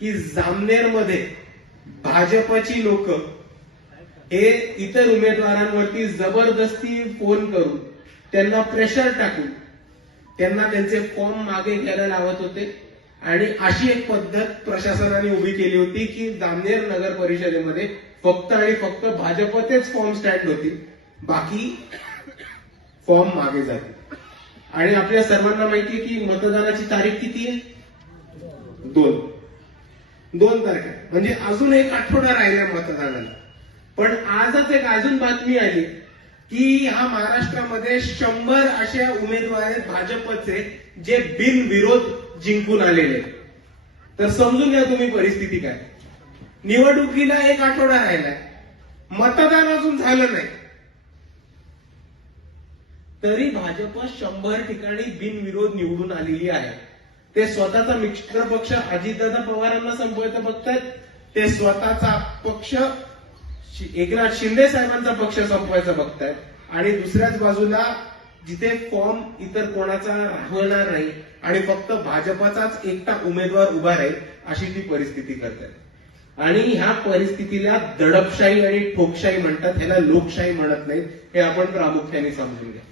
की जामनेरमध्ये भाजपची लोक हे इतर उमेदवारांवरती जबरदस्ती फोन करून त्यांना प्रेशर टाकून त्यांना त्यांचे फॉर्म मागे घ्यायला लावत होते. आणि अशी एक पद्धत प्रशासनाने उभी केली होती की जामनेर नगर परिषदेमध्ये फक्त आणि फक्त भाजपचेच फॉर्म स्टँड होतील. बाकी फॉर्म मागे जातील. आणि आपल्या सर्वांना माहिती आहे की मतदानाची तारीख किती आहे? दोन. दोन तारखे. म्हणजे अजून एक आठवडा राहिला मतदानाला. पण आजच एक अजून बातमी आली की हा महाराष्ट्रामध्ये शंभर अशा उमेदवार आहेत भाजपचे जे बिनविरोध जिंकून आलेले तर समजून घ्या तुम्ही परिस्थिती काय. निवडणुकीला एक आठवडा राहिलाय. मतदान अजून झालं नाही. तरी भाजप शंभर ठिकाणी बिनविरोध निवडून आलेली आहे. ते स्वतःचा मित्र पक्ष अजितदादा पवारांना संपवायचं बघतायत. ते स्वतःचा पक्ष एकनाथ शिंदे साहेबांचा पक्ष संपवायचा बघतायत. आणि दुसऱ्याच बाजूला जिथे फॉर्म इतर कोणाचा राहणार नाही आणि फक्त भाजपाचाच एकटा उमेदवार उभा राहील अशी ती परिस्थिती करतात आणि ह्या परिस्थितीला दडपशाही आणि ठोकशाही म्हणतात ह्याला लोकशाही म्हणत नाहीत हे आपण प्रामुख्याने समजून घ्या.